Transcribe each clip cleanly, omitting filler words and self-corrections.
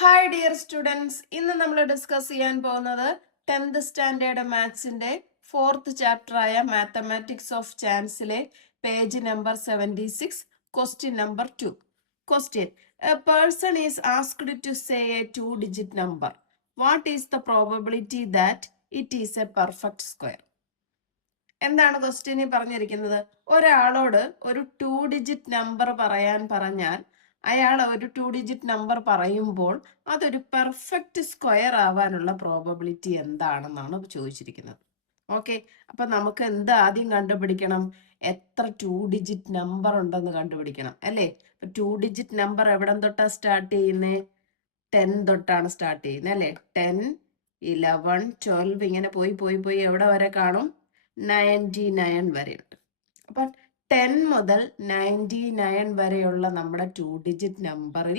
Hi dear students, ഇന്ന് നമ്മൾ discuss ചെയ്യാൻ പോകുന്നത് 10th സ്റ്റാൻഡേർഡ് മാത്സിന്റെ 4th ചാപ്റ്റർ ആയ മാത്തമാറ്റിക്സ് ഓഫ് ചാൻസിലെ page number 76, question number 2. Question: a person is asked to say a 2-digit number. What is the probability that it is a perfect square? എന്താണ് ക്വസ്റ്റ്യനിൽ പറഞ്ഞിരിക്കുന്നത്? ഒരാളോട് ഒരു 2-digit നമ്പർ പറയാൻ പറഞ്ഞാൽ അയാൾ ഒരു 2-digit നമ്പർ പറയുമ്പോൾ അതൊരു പെർഫെക്റ്റ് സ്ക്വയർ ആവാനുള്ള പ്രോബബിലിറ്റി എന്താണെന്നാണ് ചോദിച്ചിരിക്കുന്നത്. ഓക്കെ, അപ്പൊ നമുക്ക് എന്ത് ആദ്യം കണ്ടുപിടിക്കണം? എത്ര 2-digit നമ്പർ ഉണ്ടെന്ന് കണ്ടുപിടിക്കണം അല്ലേ? 2-digit നമ്പർ എവിടെ തൊട്ടാ സ്റ്റാർട്ട് ചെയ്യുന്നത്? 10 തൊട്ടാണ് സ്റ്റാർട്ട് ചെയ്യുന്നത് അല്ലേ? 10, 11, 12 ഇങ്ങനെ പോയി പോയി പോയി എവിടെ വരെ കാണും? 99 വരെയുണ്ട്. അപ്പൊ 10 മുതൽ 99 വരെയുള്ള നമ്മുടെ 2-digit നമ്പറിൽ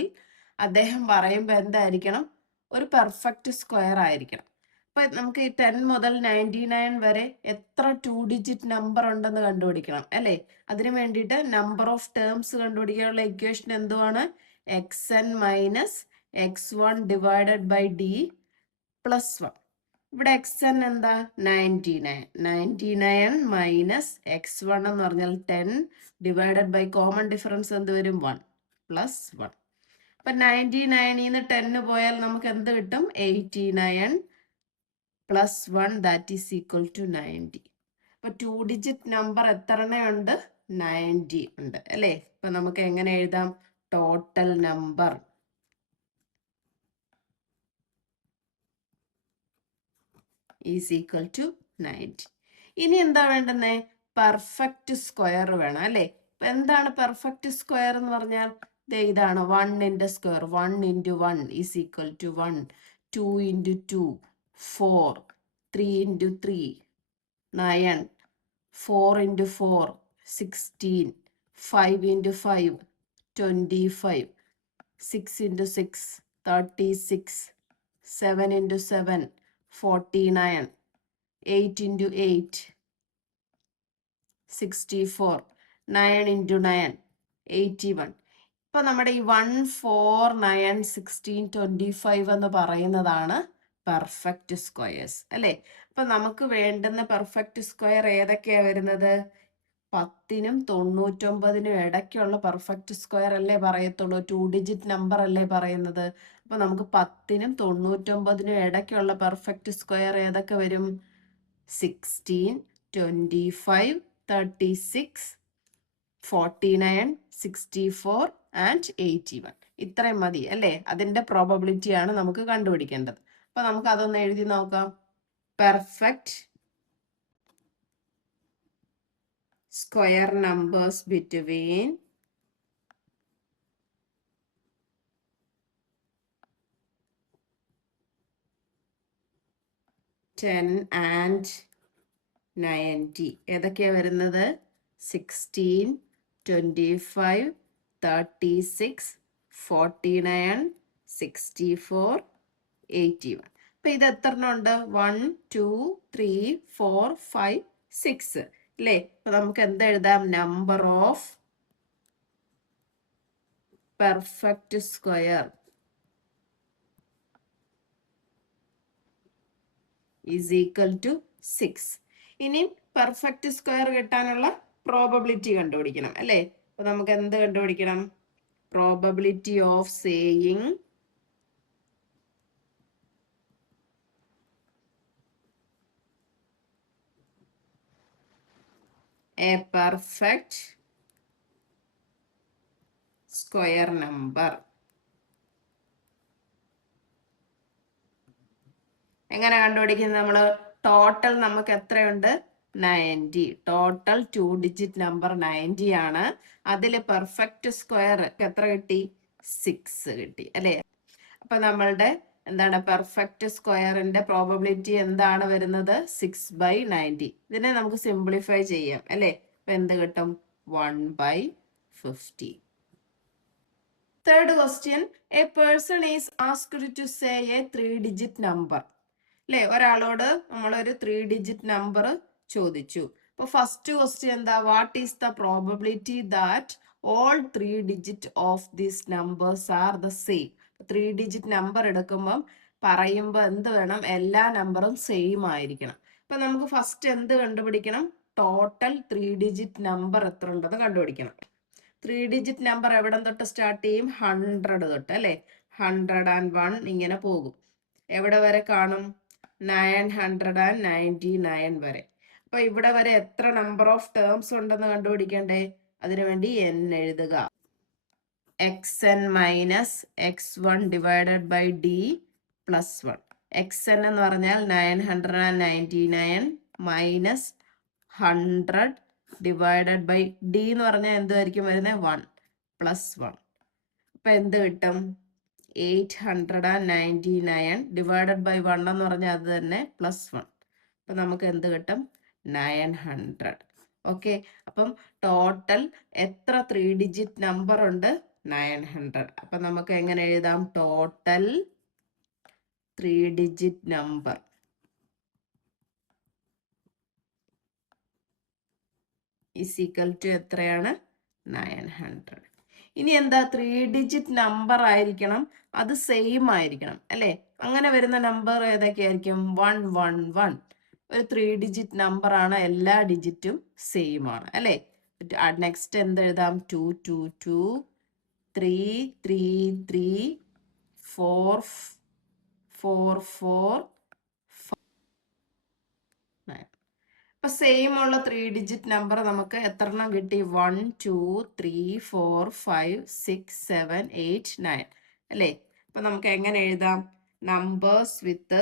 അദ്ദേഹം പറയുമ്പോൾ എന്തായിരിക്കണം? ഒരു പെർഫെക്റ്റ് സ്ക്വയർ ആയിരിക്കണം. അപ്പൊ നമുക്ക് ഈ 10 മുതൽ 99 വരെ എത്ര 2-digit നമ്പർ ഉണ്ടെന്ന് കണ്ടുപിടിക്കണം അല്ലേ? അതിനു വേണ്ടിയിട്ട് നമ്പർ ഓഫ് ടേംസ് കണ്ടുപിടിക്കാനുള്ള ഇക്വേഷൻ എന്തുവാണ്? xn minus x1 divided by d plus 1. ഇവിടെ xn എന്താ? 99 മൈനസ് x1 എന്ന് പറഞ്ഞാൽ 10 ഡിവൈഡഡ് ബൈ കോമൺ ഡിഫറൻസ് എന്ത് വരും? 1 പ്ലസ് 1. അപ്പൊ 99 10 പോയാൽ നമുക്ക് എന്ത് കിട്ടും? 89 plus 1 that is equal to 90. അപ്പൊ 2-digit നമ്പർ എത്ര ഉണ്ട്? 90 ഉണ്ട് അല്ലേ? അപ്പൊ നമുക്ക് എങ്ങനെ എഴുതാം? Total number is equal to 90. ഇനി എന്താ വേണ്ടുന്നേ? പെർഫെക്റ്റ് സ്ക്വയർ വേണം അല്ലേ? ഇപ്പൊ എന്താണ് പെർഫെക്റ്റ് സ്ക്വയർ എന്ന് പറഞ്ഞാൽ? ഇതാണ് 1 സ്ക്വയർ. 1 × 1 is equal to 1, 2 × 2 4, 3 × 3 9, 4 × 4 16, 5 × 5 25, 6 × 6 36, 7 × 7 49, 8 × 8 64, 9 × 9 81. ഇപ്പൊ നമ്മുടെ ഈ 1 4 9 16 25 എന്ന് പറയുന്നതാണ് പെർഫെക്റ്റ് സ്ക്വയേഴ്സ് അല്ലേ? അപ്പൊ നമുക്ക് വേണ്ടുന്ന പെർഫെക്റ്റ് സ്ക്വയർ ഏതൊക്കെയാ വരുന്നത്? 10നും 99നും ഇടയ്ക്കുള്ള പെർഫെക്റ്റ് സ്ക്വയർ അല്ലേ പറയത്തുള്ളൂ? 2-digit നമ്പർ അല്ലേ പറയുന്നത്? അപ്പൊ നമുക്ക് 10നും 99നും ഇടയ്ക്കുള്ള പെർഫെക്റ്റ് സ്ക്വയർ ഏതൊക്കെ വരും? 16, 25, 36, 49, 64 ആൻഡ് 81. ഇത്രയും മതി അല്ലേ? അതിന്റെ പ്രോബബിലിറ്റി ആണ് നമുക്ക് കണ്ടുപിടിക്കേണ്ടത്. അപ്പൊ നമുക്ക് അതൊന്ന് എഴുതി നോക്കാം. Perfect square numbers between 10 and 90 ഏതൊക്കെയാ വരുന്നത്? 16, 25, 36, 49, 64, 81. അപ്പൊ ഇത് എത്ര ഉണ്ട്? 1 2 3 4 5 6 അല്ലേ? അപ്പൊ നമുക്ക് എന്താ എഴുതാം? Number of perfect square is equal to 6. ഇനി പെർഫെക്റ്റ് സ്ക്വയർ കിട്ടാനുള്ള പ്രോബബിലിറ്റി കണ്ടുപിടിക്കണം അല്ലേ? അപ്പൊ നമുക്ക് എന്ത് കണ്ടുപിടിക്കണം? Probability of saying A perfect square number. എങ്ങനെ കണ്ടുപിടിക്കുന്നത് നമ്മള്? ടോട്ടൽ നമുക്ക് എത്രയുണ്ട്? 90. ടോട്ടൽ 2-digit നമ്പർ 90 ആണ്. അതില് പെർഫെക്റ്റ് സ്ക്വയർ എത്ര കിട്ടി? 6 കിട്ടി അല്ലേ? അപ്പൊ നമ്മളുടെ എന്താണ് പെർഫെക്റ്റ് സ്ക്വയറിന്റെ പ്രോബബിലിറ്റി എന്താണ് വരുന്നത്? 6/90. ഇതിനെ നമുക്ക് സിംപ്ലിഫൈ ചെയ്യാം അല്ലേ? അപ്പൊ എന്ത് കിട്ടും? 1/50. Third question: a person is asked to say a 3-digit number. അല്ലേ? ഒരാളോട് നമ്മളൊരു 3-digit നമ്പർ ചോദിച്ചു. അപ്പൊ ഫസ്റ്റ് ക്വസ്റ്റ്യൻ എന്താ? What is the probability that all 3 digits of these numbers are the same? 3 digit number എടുക്കുമ്പം പറയുമ്പോൾ എന്ത് വേണം, എല്ലാ നമ്പറും സെയിം ആയിരിക്കണം. അപ്പൊ നമുക്ക് ഫസ്റ്റ് എന്ത് കണ്ടുപിടിക്കണം, ടോട്ടൽ 3 ഡിജിറ്റ് നമ്പർ എത്ര ഉണ്ടെന്ന് കണ്ടുപിടിക്കണം. 3 ഡിജിറ്റ് നമ്പർ എവിടെ തൊട്ട് സ്റ്റാർട്ട് ചെയ്യും, 100 തൊട്ട് അല്ലേ, 101 ഇങ്ങനെ പോകും. എവിടെ വരെ കാണും, 999 വരെ. അപ്പൊ ഇവിടെ വരെ എത്ര നമ്പർ ഓഫ് ടേംസ് ഉണ്ടെന്ന് കണ്ടുപിടിക്കണ്ടേ, അതിനുവേണ്ടി n എഴുതുക. xn minus x1 divided by d plus 1. xn എന്ന് പറഞ്ഞാൽ 999 മൈനസ് 100 ഡിവൈഡഡ് ബൈ d എന്ന് പറഞ്ഞാൽ എന്തായിരിക്കും വരുന്നത്, 1 പ്ലസ് 1. അപ്പൊ എന്ത് കിട്ടും, 899 ഡിവൈഡഡ് ബൈ 1 എന്ന് പറഞ്ഞാൽ അത് തന്നെ പ്ലസ് 1. അപ്പൊ നമുക്ക് എന്ത് കിട്ടും, 900. ഓക്കെ, അപ്പം ടോട്ടൽ എത്ര 3 ഡിജിറ്റ് നമ്പർ ഉണ്ട്, 900. അപ്പൊ നമുക്ക് എങ്ങനെ എഴുതാം, total 3 digit number is equal to എത്രയാണ്, 900. ഇനി എന്താ, 3 ഡിജിറ്റ് നമ്പർ ആയിരിക്കണം, അത് സെയിം ആയിരിക്കണം അല്ലേ. അങ്ങനെ വരുന്ന നമ്പർ ഏതൊക്കെയായിരിക്കും, 111. ഒരു 3 ഡിജിറ്റ് നമ്പർ ആണ്, എല്ലാ ഡിജിറ്റും സെയിം ആണ് അല്ലേ. നെക്സ്റ്റ് എന്ത് എഴുതാം, 222, 333, 444, 9. അപ്പൊ സെയിം ഉള്ള 3 ഡിജിറ്റ് നമ്പർ നമുക്ക് എത്ര എണ്ണം കിട്ടി, 1 2 3 4 5 6 7 8 9 അല്ലേ. അപ്പൊ നമുക്ക് എങ്ങനെ എഴുതാം, നമ്പേഴ്സ് വിത്ത്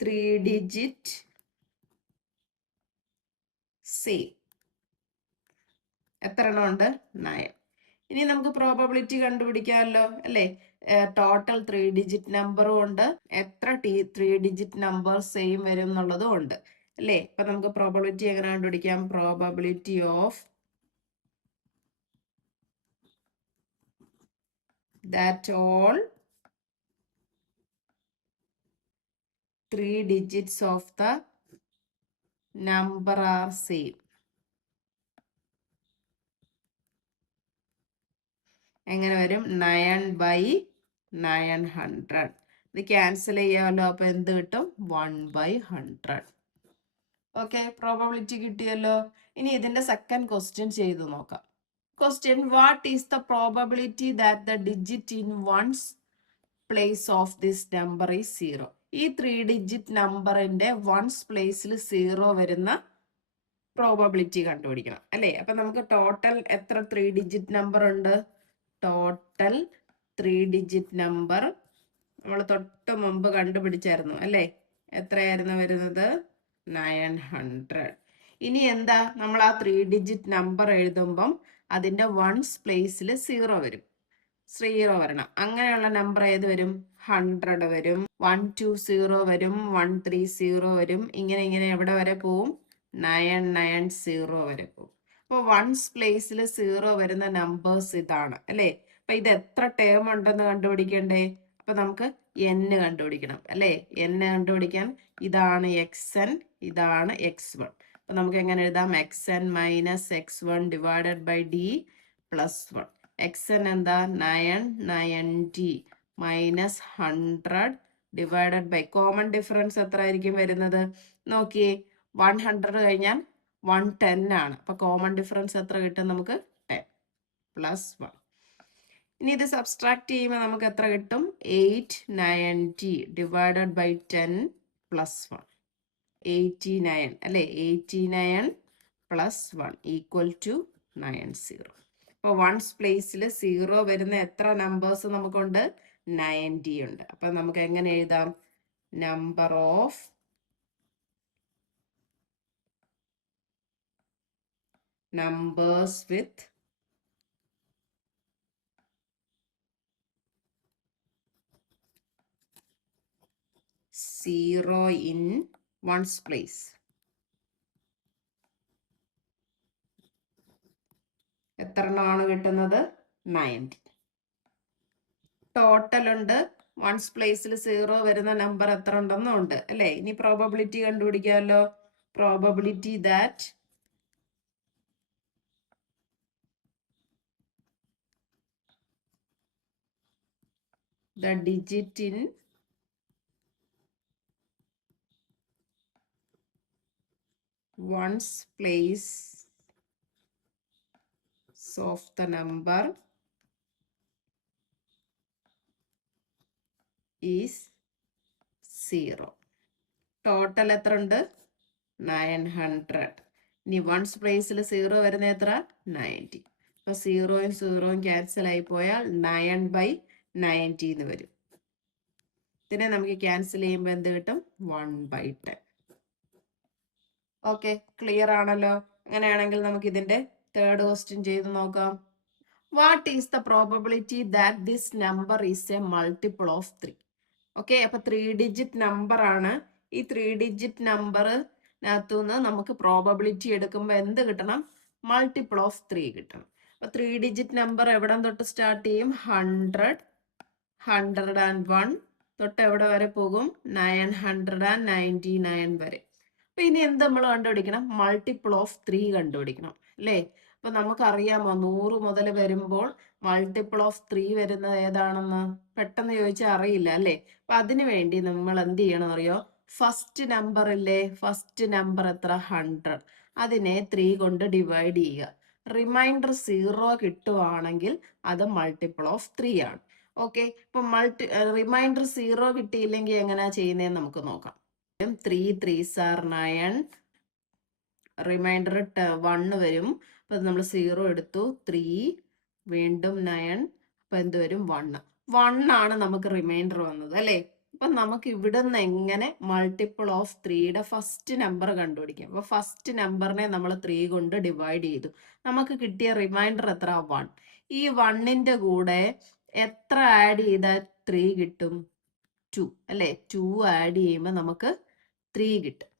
3 ഡിജിറ്റ് സെയിം എത്ര എണ്ണം ഉണ്ട്, 9. ഇനി നമുക്ക് പ്രോബബിലിറ്റി കണ്ടുപിടിക്കാമല്ലോ അല്ലേ. ടോട്ടൽ 3 ഡിജിറ്റ് നമ്പറും ഉണ്ട്, എത്ര 3 ഡിജിറ്റ് നമ്പർ സെയിം വരും എന്നുള്ളതും ഉണ്ട് അല്ലേ. അപ്പൊ നമുക്ക് പ്രോബബിലിറ്റി എങ്ങനെ കണ്ടുപിടിക്കാം, probability of that all 3 digits of the number are same. എങ്ങനെ വരും, 9/900. ഇത് ക്യാൻസൽ ചെയ്യാമല്ലോ, അപ്പൊ എന്ത് കിട്ടും, 1/100. ഓക്കെ, പ്രോബബിലിറ്റി കിട്ടിയല്ലോ. ഇനി ഇതിന്റെ സെക്കൻഡ് ക്വസ്റ്റ്യൻ ചെയ്തു നോക്കാം. Question, what is the probability that the digit in once place of this number is 0. ഈ 3 ഡിജിറ്റ് നമ്പറിന്റെ വൺസ് പ്ലേസിൽ 0 വരുന്ന പ്രോബബിലിറ്റി കണ്ടുപിടിക്കണം അല്ലേ. അപ്പൊ നമുക്ക് ടോട്ടൽ എത്ര 3 ഡിജിറ്റ് നമ്പർ ഉണ്ട്, ടോട്ടൽ 3 ഡിജിറ്റ് നമ്പർ നമ്മൾ തൊട്ട് മുമ്പ് കണ്ടുപിടിച്ചായിരുന്നു അല്ലേ. എത്രയായിരുന്നു വരുന്നത്, 900. ഇനി എന്താ, നമ്മൾ ആ 3 ഡിജിറ്റ് നമ്പർ എഴുതുമ്പം അതിന്റെ വൺസ് പ്ലേസിൽ 0 വരും, 0 വരണം. അങ്ങനെയുള്ള നമ്പർ ഏത് വരും, 100 വരും, 120 വരും, 130 വരും. ഇങ്ങനെ ഇങ്ങനെ എവിടെ വരെ പോവും, 990 വരെ പോവും. അപ്പോൾ വൺസ് പ്ലേസിൽ 0 വരുന്ന നമ്പേഴ്സ് ഇതാണ് അല്ലേ. അപ്പൊ ഇത് എത്ര ടേം ഉണ്ടെന്ന് കണ്ടുപിടിക്കണ്ടേ. അപ്പൊ നമുക്ക് n കണ്ടുപിടിക്കണം അല്ലേ. n കണ്ടുപിടിക്കാൻ ഇതാണ് xn, ഇതാണ് x1. അപ്പൊ നമുക്ക് എങ്ങനെ എഴുതാം, xn minus x1 divided by d plus 1. xn എന്താ, 990 minus 100 divided by, common difference എത്ര ആയിരിക്കും വരുന്നത് നോക്കിയേ, 100 കഴിഞ്ഞാൽ 110 ആണ്. അപ്പൊ കോമൺ ഡിഫറൻസ് എത്ര കിട്ടും നമുക്ക്, 10 പ്ലസ് 1. ഇനി ഇത് സബ്സ്ട്രാക്ട് ചെയ്യുമ്പോൾ നമുക്ക് എത്ര കിട്ടും, 890 ഡിവൈഡഡ് ബൈ 10 പ്ലസ് 1, 89 അല്ലേ. 89 പ്ലസ് 1 ഈക്വൽ ടു 90. അപ്പോൾ വൺസ് പ്ലേസിൽ 0 വരുന്ന എത്ര നമ്പേഴ്സ് നമുക്കുണ്ട്, 90 ഉണ്ട്. അപ്പൊ നമുക്ക് എങ്ങനെ എഴുതാം, number of numbers with 0 in ones place. എത്ര എണ്ണമാണ് കിട്ടുന്നത്, 90. ടോട്ടൽ ഉണ്ട്, വൺസ് പ്ലേസിൽ 0 വരുന്ന നമ്പർ എത്ര ഉണ്ടെന്നും ഉണ്ട് അല്ലേ. ഇനി പ്രോബബിലിറ്റി കണ്ടുപിടിക്കാമല്ലോ. Probability that the digit in ones place of the number is 0. Total എത്ര ഉണ്ട്? 900. ഇനി വൺസ് പ്ലേസിൽ 0 വരുന്ന എത്ര? 90. അപ്പൊ 0യും 0യും ക്യാൻസൽ ആയി പോയാൽ 9/90 എന്ന് വരും. ഇതിനെ നമുക്ക് ക്യാൻസൽ ചെയ്യുമ്പോൾ എന്ത് കിട്ടും? 1/10. ഓക്കെ, ക്ലിയർ ആണല്ലോ? അങ്ങനെയാണെങ്കിൽ നമുക്ക് ഇതിന്റെ തേർഡ് ക്വസ്റ്റ്യൻ ചെയ്ത് നോക്കാം. What is the probability that this number is A multiple of 3? Okay, അപ്പൊ 3 ഡിജിറ്റ് നമ്പർ ആണ്. ഈ 3 ഡിജിറ്റ് നമ്പറിനകത്തുനിന്ന് നമുക്ക് പ്രോബബിലിറ്റി എടുക്കുമ്പോൾ എന്ത് കിട്ടണം? മൾട്ടിപ്പിൾ ഓഫ് 3 കിട്ടണം. അപ്പൊ 3 ഡിജിറ്റ് നമ്പർ എവിടെ തൊട്ട് സ്റ്റാർട്ട് ചെയ്യും? 100, 101 തൊട്ട് എവിടെ വരെ പോകും? 999 വരെ. അപ്പൊ ഇനി എന്ത് നമ്മൾ കണ്ടുപിടിക്കണം? മൾട്ടിപ്പിൾ ഓഫ് 3 കണ്ടുപിടിക്കണം അല്ലേ? അപ്പൊ നമുക്കറിയാമോ 100 മുതൽ വരുമ്പോൾ മൾട്ടിപ്പിൾ ഓഫ് 3 വരുന്നത് ഏതാണെന്ന്? പെട്ടെന്ന് ചോദിച്ചാൽ അറിയില്ല അല്ലേ? അപ്പൊ അതിനു വേണ്ടി നമ്മൾ എന്ത് ചെയ്യണം അറിയോ? ഫസ്റ്റ് നമ്പർ ഇല്ലേ? ഫസ്റ്റ് നമ്പർ എത്ര? 100. അതിനെ 3 കൊണ്ട് ഡിവൈഡ് ചെയ്യുക. റിമൈൻഡർ 0 കിട്ടുവാണെങ്കിൽ അത് മൾട്ടിപ്പിൾ ഓഫ് 3 ആണ്. ഓക്കെ, ഇപ്പൊ റിമൈൻഡർ 0 കിട്ടിയില്ലെങ്കിൽ എങ്ങനെയാ ചെയ്യുന്നതെന്ന് നമുക്ക് നോക്കാം. 3 3s are 9. റിമൈൻഡർ 1 വരും. അപ്പൊ നമ്മൾ 0 എടുത്തു, 3 വീണ്ടും 9. അപ്പൊ എന്ത് വരും? 1 ആണ് നമുക്ക് റിമൈൻഡർ വന്നത് അല്ലേ? അപ്പൊ നമുക്ക് ഇവിടുന്ന് എങ്ങനെ മൾട്ടിപ്പിൾ ഓഫ് 3യുടെ ഫസ്റ്റ് നമ്പർ കണ്ടുപിടിക്കാം? അപ്പൊ ഫസ്റ്റ് നമ്പറിനെ നമ്മൾ 3 കൊണ്ട് ഡിവൈഡ് ചെയ്തു. നമുക്ക് കിട്ടിയ റിമൈൻഡർ എത്ര? 1. ഈ 1ന്റെ കൂടെ എത്ര ആഡ് ചെയ്താൽ 3 കിട്ടും? 2 അല്ലേ? 2 ആഡ് ചെയ്യുമ്പോൾ നമുക്ക് 3 കിട്ടും.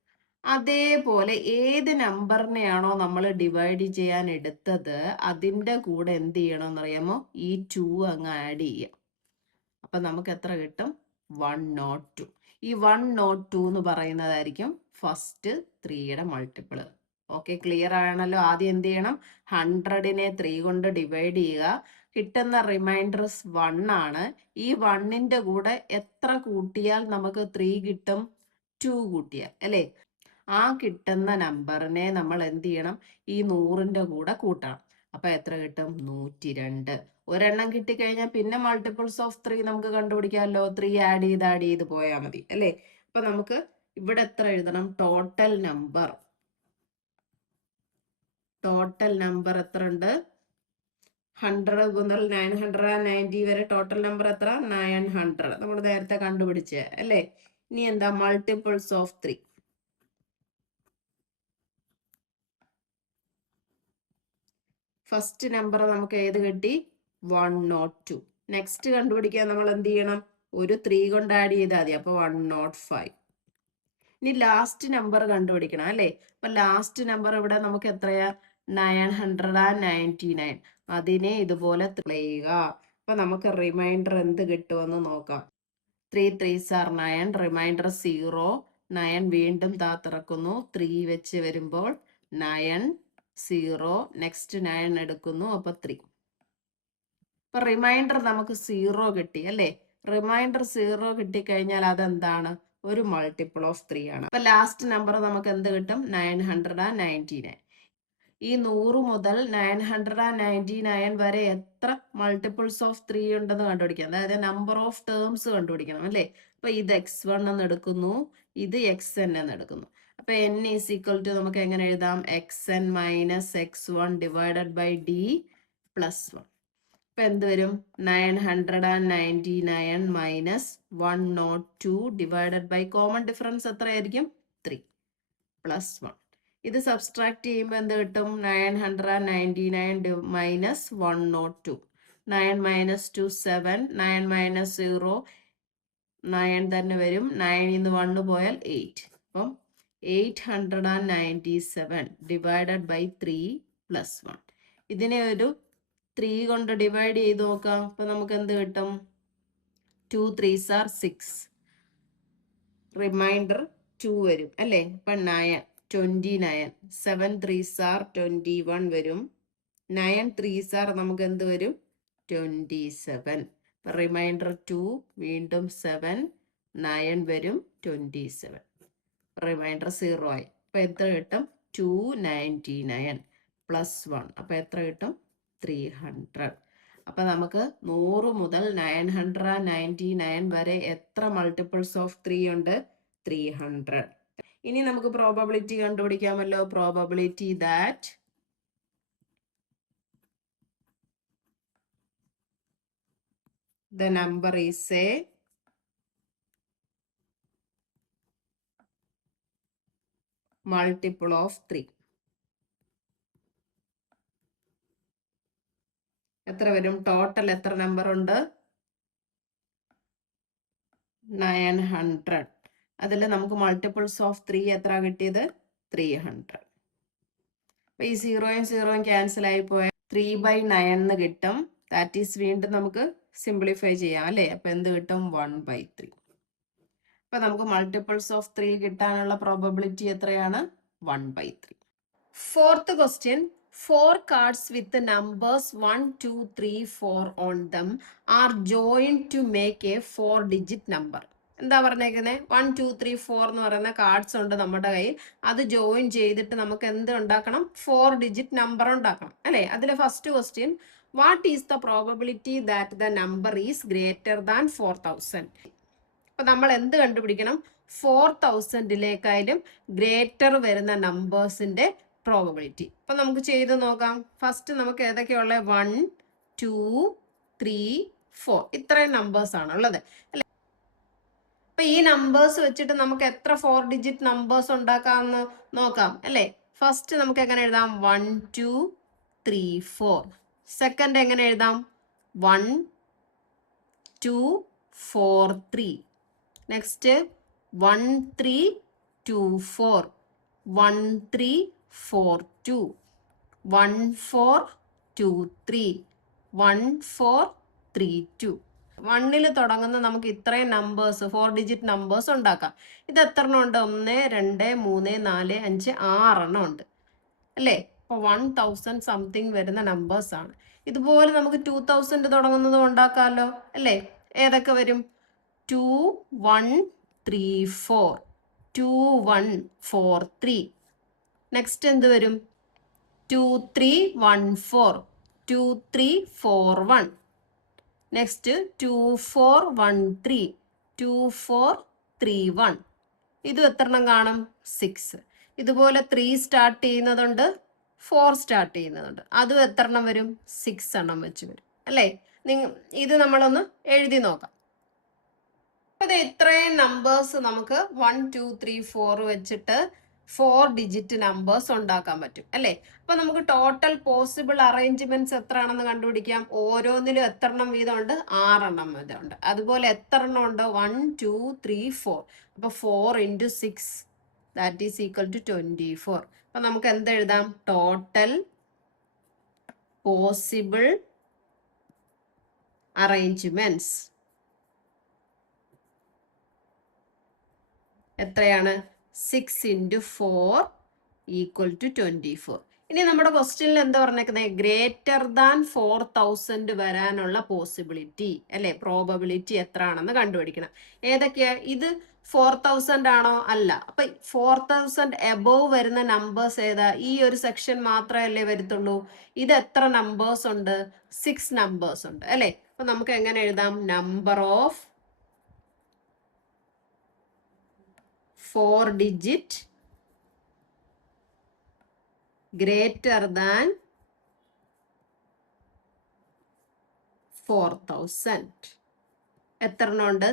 അതേപോലെ ഏത് നമ്പറിനെയാണോ നമ്മൾ ഡിവൈഡ് ചെയ്യാൻ എടുത്തത് അതിന്റെ കൂടെ എന്ത് ചെയ്യണമെന്ന് അറിയാമോ? ഈ 2 അങ്ങ് ആഡ് ചെയ്യാം. അപ്പൊ നമുക്ക് എത്ര കിട്ടും? 102. ഈ 102 എന്ന് പറയുന്നതായിരിക്കും ഫസ്റ്റ് 3യുടെ മൾട്ടിപ്പിൾ. ഓക്കെ, ക്ലിയർ ആണല്ലോ? ആദ്യം എന്ത് ചെയ്യണം? 100നെ 3 കൊണ്ട് ഡിവൈഡ് ചെയ്യുക. കിട്ടുന്ന റിമൈൻഡർ 1 ആണ്. ഈ 1ന്റെ കൂടെ എത്ര കൂട്ടിയാൽ നമുക്ക് 3 കിട്ടും? 2 കൂട്ടിയാൽ അല്ലേ? ആ കിട്ടുന്ന നമ്പറിനെ നമ്മൾ എന്ത് ചെയ്യണം? ഈ 100ന്റെ കൂടെ കൂട്ടണം. അപ്പൊ എത്ര കിട്ടും? 102. ഒരെണ്ണം കിട്ടിക്കഴിഞ്ഞാൽ പിന്നെ മൾട്ടിപ്പിൾസ് ഓഫ് 3 നമുക്ക് കണ്ടുപിടിക്കാമല്ലോ. 3 ആഡ് ചെയ്ത് പോയാൽ മതി അല്ലേ? അപ്പൊ നമുക്ക് ഇവിടെ എത്ര എഴുതണം? ടോട്ടൽ നമ്പർ എത്ര ഉണ്ട്? 100 മുതൽ 990 വരെ ടോട്ടൽ നമ്പർ എത്ര? 900. നമ്മൾ നേരത്തെ കണ്ടുപിടിച്ചേ അല്ലേ? ഇനി എന്താ? Multiples of 3. ഫസ്റ്റ് നമ്പർ നമുക്ക് ഏത് കിട്ടി? 102. നെക്സ്റ്റ് കണ്ടുപിടിക്കാൻ നമ്മൾ എന്ത് ചെയ്യണം? ഒരു 3 കൊണ്ട് ആഡ് ചെയ്താൽ മതി. അപ്പൊ 105. ഇനി ലാസ്റ്റ് നമ്പർ കണ്ടുപിടിക്കണം അല്ലേ? അപ്പൊ ലാസ്റ്റ് നമ്പർ ഇവിടെ നമുക്ക് എത്രയാ? 999. അതിനെ ഇതുപോലെ ചെയ്യുക. അപ്പൊ നമുക്ക് റിമൈൻഡർ എന്ത് കിട്ടുമെന്ന് നോക്കാം. 3 3s are 9. റിമൈൻഡർ 0. 9 വീണ്ടും താത്തിറക്കുന്നു. 3 വെച്ച് വരുമ്പോൾ 9 0. നെക്സ്റ്റ് 9 എടുക്കുന്നു. അപ്പൊ 3. ഇപ്പൊ റിമൈൻഡർ നമുക്ക് 0 കിട്ടി അല്ലേ? റിമൈൻഡർ 0 കിട്ടിക്കഴിഞ്ഞാൽ അതെന്താണ്? ഒരു മൾട്ടിപ്പിൾ ഓഫ് 3 ആണ്. അപ്പൊ ലാസ്റ്റ് നമ്പർ നമുക്ക് എന്ത് കിട്ടും? 999. ഈ 100 മുതൽ 999 വരെ എത്ര മൾട്ടിപ്പിൾസ് ഓഫ് 3 ഉണ്ടെന്ന് കണ്ടുപിടിക്കാം. അതായത് നമ്പർ ഓഫ് ടേംസ് കണ്ടുപിടിക്കണം അല്ലേ? അപ്പൊ ഇത് x1 എന്ന് എടുക്കുന്നു, ഇത് xn എന്ന് എടുക്കുന്നു. അപ്പൊ n ഈസ് ഈക്വൽ ടു നമുക്ക് എങ്ങനെ എഴുതാം? xn minus x1 divided by d plus 1. അപ്പൊ എന്ത് വരും? 999 minus 102 divided by common difference എത്രയായിരിക്കും? 3 പ്ലസ് 1. ഇത് സബ്സ്ട്രാക്ട് ചെയ്യുമ്പോൾ എന്ത് കിട്ടും? 999 മൈനസ് 102. 9 മൈനസ് 2 7. 9 മൈനസ് 0 9 തന്നെ വരും. 9 1 പോയാൽ 8. അപ്പം 897 ഡിവൈഡഡ് ബൈ 3 പ്ലസ് 1. ഇതിനെ ഒരു 3 കൊണ്ട് ഡിവൈഡ് ചെയ്ത് നോക്കാം. അപ്പൊ നമുക്ക് എന്ത് കിട്ടും? 2 3s are 6. റിമൈൻഡർ 2 വരും അല്ലേ? അപ്പൊ 29. 7 3s are 21 വരും. 9 3s are നമുക്ക് എന്ത് വരും? 27. റിമൈൻഡർ 2 വീണ്ടും 7 9 വരും 27 റിമൈൻഡർ 0 ആയി. അപ്പൊ എത്ര കിട്ടും? 299 പ്ലസ് 1 അപ്പൊ എത്ര കിട്ടും? 300. അപ്പൊ നമുക്ക് 100 മുതൽ 999 വരെ എത്ര മൾട്ടിപ്പിൾസ് ഓഫ് 3 ഉണ്ട്? 300. ഇനി നമുക്ക് പ്രോബബിലിറ്റി കണ്ടുപിടിക്കാമല്ലോ. Probability that the number is a multiple of 3. എത്ര വരും? ടോട്ടൽ എത്ര നമ്പർ ഉണ്ട്? 900. അതിൽ നമുക്ക് മൾട്ടിപ്പിൾസ് ഓഫ് 3 എത്ര കിട്ടിയത്? 300. അപ്പൊ ഈ 0യും 0യും ക്യാൻസൽ ആയി പോയ 3/9 എന്ന് കിട്ടും. ദാറ്റ് ഈസ് വീണ്ടും നമുക്ക് സിംപ്ലിഫൈ ചെയ്യാം അല്ലേ? അപ്പൊ എന്ത് കിട്ടും? 1/3. അപ്പൊ നമുക്ക് മൾട്ടിപ്പിൾസ് ഓഫ് 3 കിട്ടാനുള്ള പ്രോബബിലിറ്റി എത്രയാണ്? 1/3. Fourth question. 4 cards with the numbers 1, 2, 3, 4 on them are joined to make a 4-digit number. എന്താ പറഞ്ഞേക്കുന്നത്? 1, 2, 3, 4 എന്ന് പറയുന്ന കാർഡ്സ് ഉണ്ട് നമ്മുടെ കയ്യിൽ. അത് ജോയിൻ ചെയ്തിട്ട് നമുക്ക് എന്ത് ഉണ്ടാക്കണം? 4-digit നമ്പർ ഉണ്ടാക്കണം അല്ലേ? അതിലെ first question, what is the probability that the number is greater than 4000? അപ്പൊ നമ്മൾ എന്ത് കണ്ടുപിടിക്കണം? 4000ലേക്കായാലും ഗ്രേറ്റർ വരുന്ന നമ്പേഴ്സിന്റെ പ്രോബബിലിറ്റി. അപ്പൊ നമുക്ക് ചെയ്ത് നോക്കാം. ഫസ്റ്റ് നമുക്ക് ഏതൊക്കെയുള്ള? 1, 2, 3, 4 ഇത്രയും നമ്പേഴ്സ് ആണ് ഉള്ളത് അല്ലെ? അപ്പൊ ഈ നമ്പേഴ്സ് വെച്ചിട്ട് നമുക്ക് എത്ര 4-digit നമ്പേഴ്സ് ഉണ്ടാക്കാമെന്ന് നോക്കാം അല്ലെ? ഫസ്റ്റ് നമുക്ക് എങ്ങനെ എഴുതാം? 1, 2, 3, 4. സെക്കൻഡ് എങ്ങനെ എഴുതാം? 1, 2, 4, 3. നെക്സ്റ്റ് 1, 3, 2, 4. 1, 3, 4, 2. 1, 4, 2, 3. 1, 4, 3, 2. 1ൽ തുടങ്ങുന്ന നമുക്ക് ഇത്രയും നമ്പേഴ്സ് 4-digit നമ്പേഴ്സ് ഉണ്ടാക്കാം. ഇത് എത്ര എണ്ണം ഉണ്ട്? 1, 2, 3, 4, 5, 6 എണ്ണം ഉണ്ട് അല്ലേ? അപ്പൊ 1000 സംതിങ് വരുന്ന നമ്പേഴ്സ് ആണ്. ഇതുപോലെ നമുക്ക് 2000 തുടങ്ങുന്നതും ഉണ്ടാക്കാമല്ലോ അല്ലേ? ഏതൊക്കെ വരും? 2, 1, 3, 4. 2, 1, 4, 3. നെക്സ്റ്റ് എന്ത് വരും? 2, 3, 1, 4. 2, 3, 4, 1. നെക്സ്റ്റ് 2, 4, 1, 3. 2, 4, 3, 1. ഇതും എത്ര എണ്ണം കാണും? 6. ഇതുപോലെ 3 സ്റ്റാർട്ട് ചെയ്യുന്നതുണ്ട്, 4 സ്റ്റാർട്ട് ചെയ്യുന്നതുണ്ട്. അതും എത്ര എണ്ണം വരും? 6 എണ്ണം വെച്ച് വരും അല്ലേ? ഇത് നമ്മളൊന്ന് എഴുതി നോക്കാം. അതെ, ഇത്രയും നമ്പേഴ്സ് നമുക്ക് 1, 2, 3, 4 വെച്ചിട്ട് 4-digit നമ്പേഴ്സ് ഉണ്ടാക്കാൻ പറ്റും അല്ലേ? അപ്പൊ നമുക്ക് ടോട്ടൽ പോസിബിൾ അറേഞ്ച്മെന്റ്സ് എത്ര ആണെന്ന് കണ്ടുപിടിക്കാം. ഓരോന്നിലും എത്ര എണ്ണം വീതം ഉണ്ട്? 6 എണ്ണം വീതം ഉണ്ട്. അതുപോലെ എത്ര എണ്ണം ഉണ്ട്? 1, 2, 3, 4. അപ്പൊ 4 × 6 ദാറ്റ് ഈസ് ഈക്വൽ ടു 24. അപ്പൊ നമുക്ക് എന്തെഴുതാം? ടോട്ടൽ പോസിബിൾ അറേഞ്ച്മെന്റ്സ് എത്രയാണ്? 6 × 4 ഈക്വൽ ടു 24. ഇനി നമ്മുടെ ക്വസ്റ്റ്യനിൽ എന്താ പറഞ്ഞേക്കുന്നത്? ഗ്രേറ്റർ ദാൻ 4000 വരാനുള്ള പോസിബിലിറ്റി അല്ലെ? പ്രോബബിലിറ്റി എത്ര ആണെന്ന് കണ്ടുപിടിക്കണം. ഏതൊക്കെയാ ഇത്? 4000 ആണോ? അല്ല. അപ്പൊ 4000 എബോവ് വരുന്ന നമ്പേഴ്സ് ഏതാ? ഈ ഒരു സെക്ഷൻ മാത്രമല്ലേ വരത്തുള്ളൂ. ഇത് എത്ര നമ്പേഴ്സ് ഉണ്ട്? 6 നമ്പേഴ്സ് ഉണ്ട് അല്ലെ? അപ്പൊ നമുക്ക് എങ്ങനെ എഴുതാം? Number of 4-digit greater than 4000. എത്ര എണ്ണം ഉണ്ട്?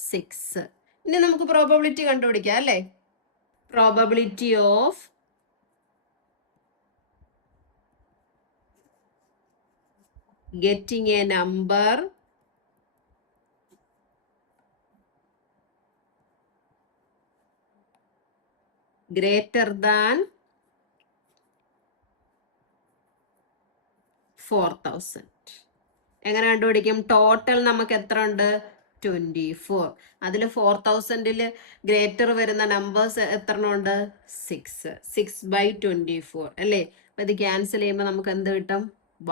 6. ഇനി നമുക്ക് പ്രോബബിലിറ്റി കണ്ടുപിടിക്കാം അല്ലേ? Probability of getting a number greater than 4000. എങ്ങനെ കണ്ടുപിടിക്കും? ടോട്ടൽ നമുക്ക് എത്ര ഉണ്ട്? 24. അതിൽ 4000ൽ ഗ്രേറ്റർ വരുന്ന നമ്പേഴ്സ് എത്ര എണ്ണം ഉണ്ട്? 6. 6/24 അല്ലേ? അപ്പൊ ഇത് ക്യാൻസൽ ചെയ്യുമ്പോൾ നമുക്ക് എന്ത് കിട്ടും?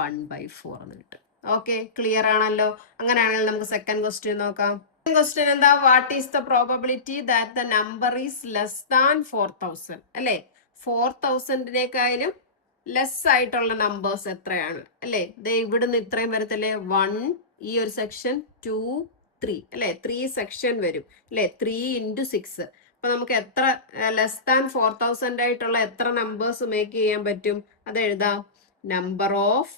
1/4 എന്ന് കിട്ടും ഓക്കെ, ക്ലിയർ ആണല്ലോ. അങ്ങനെയാണെങ്കിൽ നമുക്ക് സെക്കൻഡ് ക്വസ്റ്റ്യൻ നോക്കാം. ക്വസ്റ്റ്യൻ എന്താ? What is the probability that the number is less than 4000? അല്ലേ, 4000-നേക്കാളും ലെസ് ആയിട്ടുള്ള നമ്പേഴ്സ് എത്രയാണ്? അല്ലേ, ഇവിടുന്ന് ഇത്രയും വരത്തില്ലേ? 1, ഈ ഒരു സെക്ഷൻ 2, 3, അല്ലേ, 3 സെക്ഷൻ വരും അല്ലേ, 3 × 6. അപ്പൊ നമുക്ക് എത്ര ലെസ് ദാൻ 4000 ആയിട്ടുള്ള എത്ര നമ്പേഴ്സ് മേക്ക് ചെയ്യാൻ പറ്റും? അത് എഴുതാം. Number of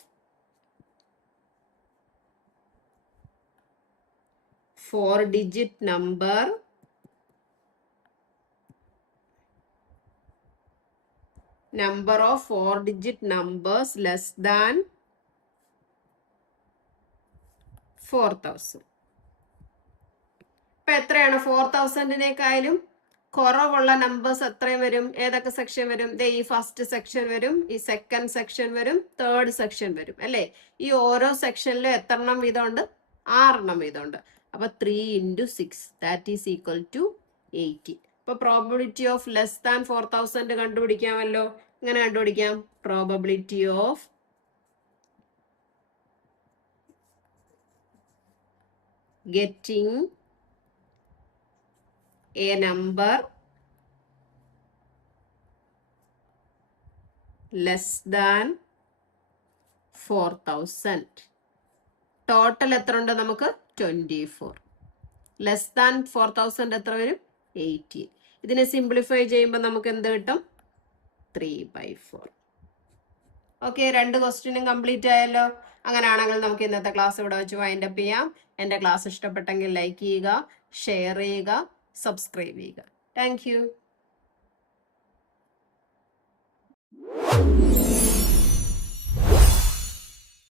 4-digit number of 4-digit numbers less than 4000. ഇപ്പൊ എത്രയാണ്? 4000-നേക്കാളും കുറവുള്ള നമ്പേഴ്സ് എത്രയും വരും? ഏതൊക്കെ സെക്ഷൻ വരും? ഈ ഫസ്റ്റ് സെക്ഷൻ വരും, ഈ സെക്കൻഡ് സെക്ഷൻ വരും, തേർഡ് സെക്ഷൻ വരും അല്ലേ. ഈ ഓരോ സെക്ഷനിലും എത്ര എണ്ണം വീതമുണ്ട്? 6 എണ്ണം വീതമുണ്ട്. അപ്പൊ 3 × 6 ദാറ്റ് ഈസ് ഈക്വൽ ടു 18. ഇപ്പൊ പ്രോബബിലിറ്റി ഓഫ് ലെസ് ദാൻ 4000 കണ്ടുപിടിക്കാമല്ലോ. ഇങ്ങനെ കണ്ടുപിടിക്കാം. Probability of getting a number less than 4000. Total എത്ര ഉണ്ട് നമുക്ക്? 24. ലെസ് ദാൻ 4000 എത്ര വരും? 18. ഇതിനെ സിംപ്ലിഫൈ ചെയ്യുമ്പോൾ നമുക്ക് എന്ത് കിട്ടും? 3/4. ഓക്കെ, 2 ക്വസ്റ്റ്യനും കംപ്ലീറ്റ് ആയല്ലോ. അങ്ങനെയാണെങ്കിൽ നമുക്ക് ഇന്നത്തെ ക്ലാസ് ഇവിടെ വെച്ച് വൈൻഡ് അപ്പ് ചെയ്യാം. എൻ്റെ ക്ലാസ് ഇഷ്ടപ്പെട്ടെങ്കിൽ ലൈക്ക് ചെയ്യുക, ഷെയർ ചെയ്യുക, സബ്സ്ക്രൈബ് ചെയ്യുക. Thank you.